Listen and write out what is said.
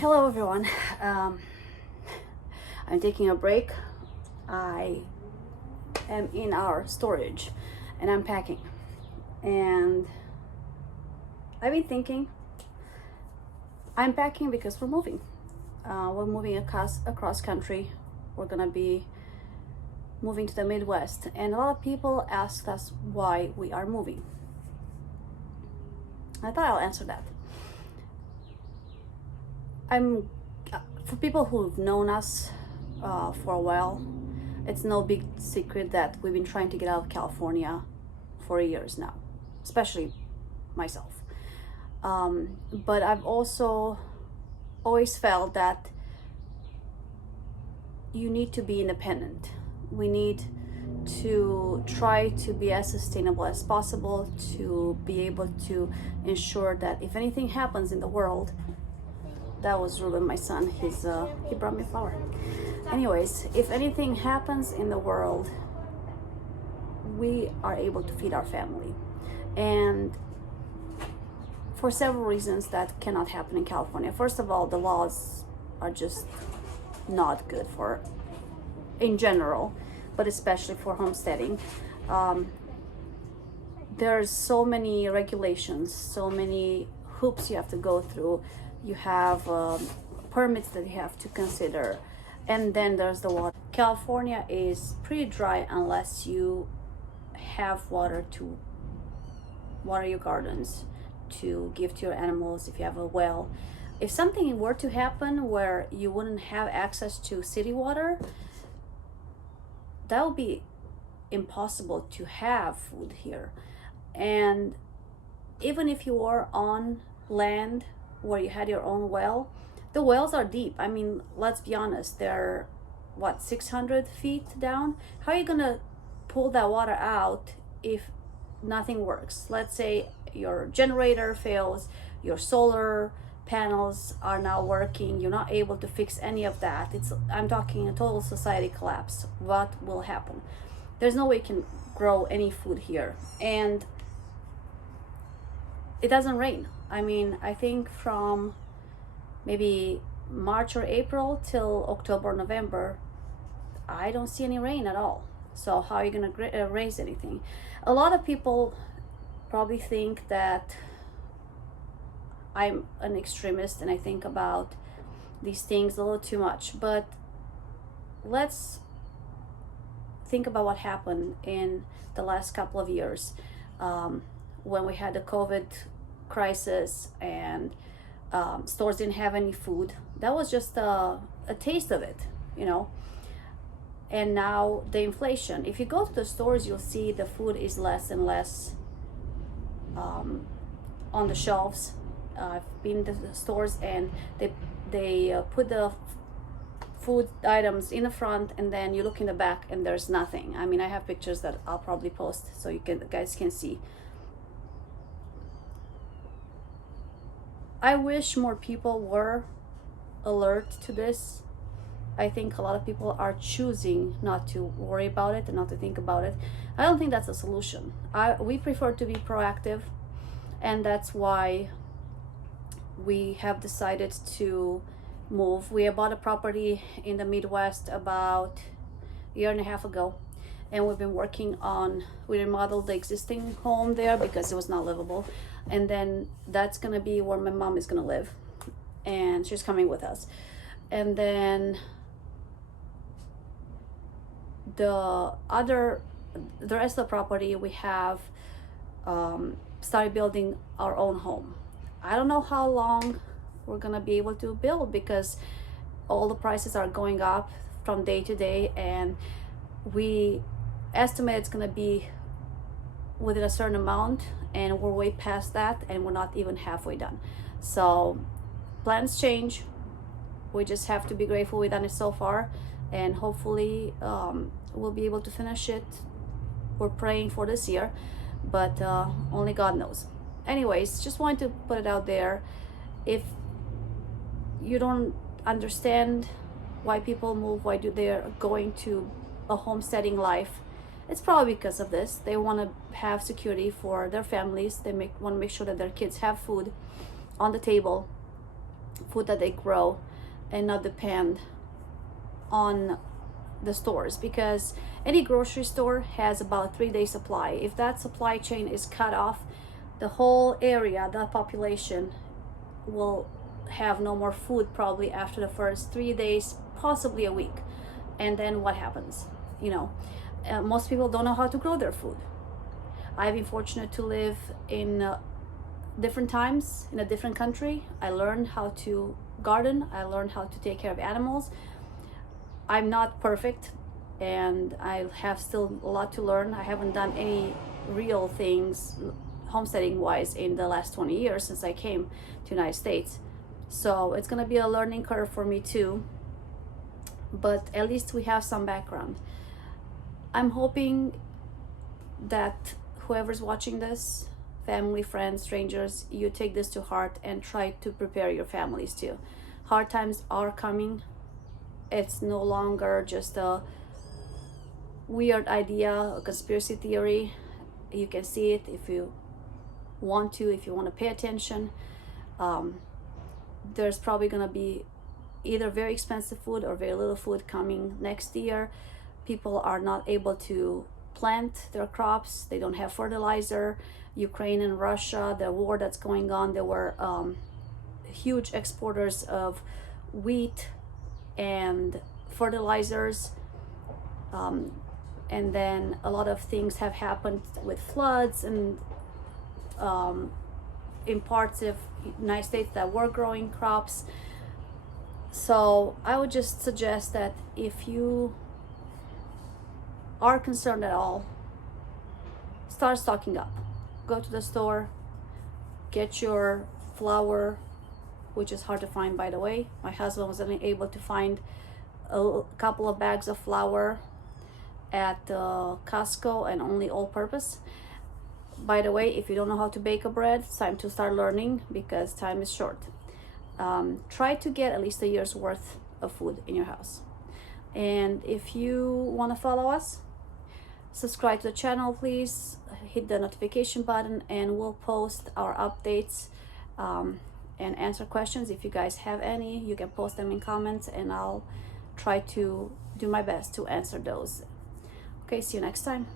Hello everyone. Um, I'm taking a break. I am in our storage and I'm packing. And I've been thinking, I'm packing because we're moving. We're moving across country. We're gonna be moving to the Midwest. And a lot of people ask us why we are moving. I thought I'll answer that. For people who've known us for a while, it's no big secret that we've been trying to get out of California for years now, especially myself. But I've also always felt that you need to be independent. We need to try to be as sustainable as possible, to be able to ensure that if anything happens in the world, that was Ruben, my son. He brought me a flower. Anyways, if anything happens in the world, we are able to feed our family. And for several reasons that cannot happen in California. First of all, the laws are just not good for, in general, but especially for homesteading. There's so many regulations, so many hoops you have to go through. You have permits that you have to consider, and then there's the water. California is pretty dry unless you have water to water your gardens, to give to your animals, if you have a well. If something were to happen where you wouldn't have access to city water, that would be impossible to have food here. And even if you were on land where you had your own well, the wells are deep. I mean, let's be honest, they're 600 feet down. How are you gonna pull that water out if nothing works? Let's say your generator fails, your solar panels are not working, you're not able to fix any of that. I'm talking a total society collapse. What will happen? There's no way you can grow any food here, and it doesn't rain. I mean, I think from maybe March or April till October, November, I don't see any rain at all. So how are you going to raise anything? A lot of people probably think that I'm an extremist and I think about these things a little too much. But let's think about what happened in the last couple of years, when we had the COVID crisis and stores didn't have any food. That was just a taste of it, you know. And now the inflation. If you go to the stores, you'll see the food is less and less on the shelves. I've been to the stores and they put the food items in the front, and then you look in the back and there's nothing. I mean, I have pictures that I'll probably post so you guys can see. I wish more people were alert to this. I think a lot of people are choosing not to worry about it and not to think about it. I don't think that's a solution. We prefer to be proactive, and that's why we have decided to move. We bought a property in the Midwest about a year and a half ago, and we've been working on, we remodeled the existing home there because it was not livable, and then that's gonna be where my mom is gonna live, and she's coming with us. And then the rest of the property we have started building our own home. I don't know how long we're gonna be able to build because all the prices are going up from day to day, and we estimate it's gonna be within a certain amount, and we're way past that, and we're not even halfway done. So plans change. We just have to be grateful we've done it so far, and hopefully we'll be able to finish it. We're praying for this year, but only God knows. Anyways, just wanted to put it out there. If you don't understand why people move, why they're going to a homesteading life, it's probably because of this. They want to have security for their families. They want to make sure that their kids have food on the table. food that they grow and not depend on the stores, because any grocery store has about 3 day supply. If that supply chain is cut off, the whole area, that population will have no more food probably after the first 3 days, possibly a week. And then what happens? Most people don't know how to grow their food. I've been fortunate to live in different times in a different country. I learned how to garden. I learned how to take care of animals. I'm not perfect, and I have still a lot to learn. I haven't done any real things homesteading wise in the last 20 years since I came to United States. So it's gonna be a learning curve for me too, but at least we have some background. I'm hoping that whoever's watching this, family, friends, strangers, you take this to heart and try to prepare your families too. Hard times are coming. It's no longer just a weird idea, a conspiracy theory. You can see it if you want to pay attention. There's probably gonna be either very expensive food or very little food coming next year. People are not able to plant their crops. They don't have fertilizer. Ukraine and Russia, the war that's going on, they were huge exporters of wheat and fertilizers, and then a lot of things have happened with floods and in parts of United States that were growing crops. So I would just suggest that if you are concerned at all, start stocking up. Go to the store, get your flour, which is hard to find, by the way. My husband was only able to find a couple of bags of flour at Costco, and only all-purpose. By the way, if you don't know how to bake a bread, it's time to start learning, because time is short. Try to get at least a year's worth of food in your house. And if you want to follow us, subscribe to the channel, please. Hit the notification button, and we'll post our updates and answer questions. If you guys have any, you can post them in comments, and I'll try to do my best to answer those. Okay, see you next time.